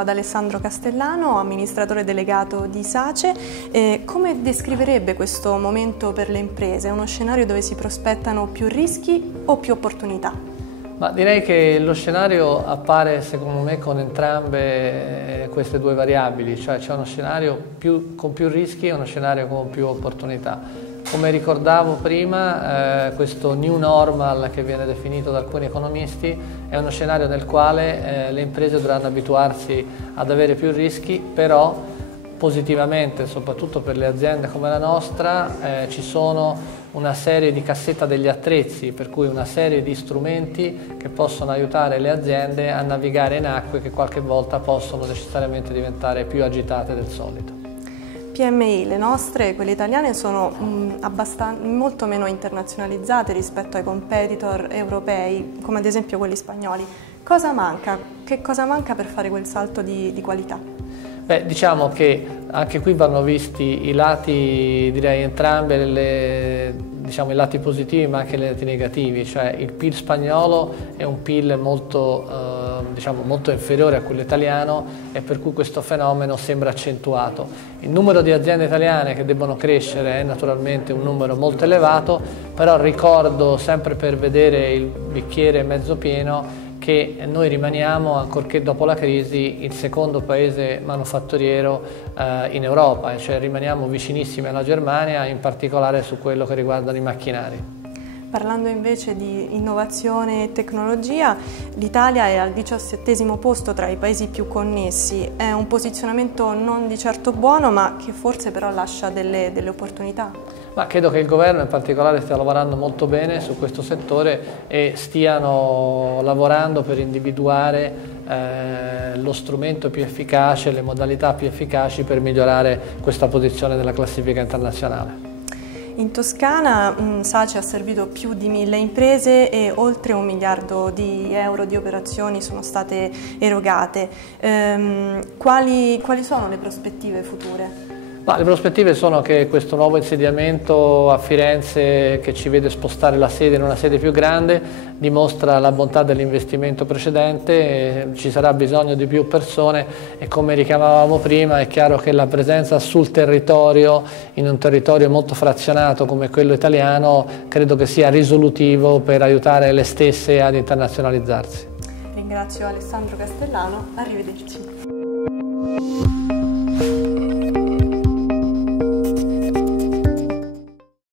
ad Alessandro Castellano, amministratore delegato di SACE. Come descriverebbe questo momento per le imprese? È uno scenario dove si prospettano più rischi o più opportunità? Ma direi che lo scenario appare secondo me con entrambe queste due variabili, cioè c'è uno scenario con più rischi e uno scenario con più opportunità. Come ricordavo prima, questo new normal che viene definito da alcuni economisti è uno scenario nel quale le imprese dovranno abituarsi ad avere più rischi, però positivamente, soprattutto per le aziende come la nostra, ci sono una serie di cassetta degli attrezzi, per cui una serie di strumenti che possono aiutare le aziende a navigare in acque che qualche volta possono necessariamente diventare più agitate del solito. PMI, le nostre, quelle italiane, sono molto meno internazionalizzate rispetto ai competitor europei, come ad esempio quelli spagnoli. Cosa manca? Che cosa manca per fare quel salto di qualità? Beh, diciamo che anche qui vanno visti i lati, direi entrambe, i lati positivi ma anche i lati negativi, cioè il PIL spagnolo è un PIL molto inferiore a quello italiano e per cui questo fenomeno sembra accentuato. Il numero di aziende italiane che debbono crescere è naturalmente un numero molto elevato, però ricordo sempre per vedere il bicchiere mezzo pieno che noi rimaniamo, ancorché dopo la crisi, il secondo paese manufatturiero in Europa, cioè rimaniamo vicinissimi alla Germania, in particolare su quello che riguarda i macchinari. Parlando invece di innovazione e tecnologia, l'Italia è al 17° posto tra i paesi più connessi. È un posizionamento non di certo buono, ma che forse però lascia delle opportunità. Ma credo che il governo in particolare stia lavorando molto bene su questo settore e stiano lavorando per individuare lo strumento più efficace, le modalità più efficaci per migliorare questa posizione nella classifica internazionale. In Toscana SACE ha servito più di 1000 imprese e oltre 1 miliardo di euro di operazioni sono state erogate. Quali sono le prospettive future? Le prospettive sono che questo nuovo insediamento a Firenze, che ci vede spostare la sede in una sede più grande, dimostra la bontà dell'investimento precedente, ci sarà bisogno di più persone e, come richiamavamo prima, è chiaro che la presenza sul territorio, in un territorio molto frazionato come quello italiano, credo che sia risolutivo per aiutare le stesse ad internazionalizzarsi. Ringrazio Alessandro Castellano, arrivederci.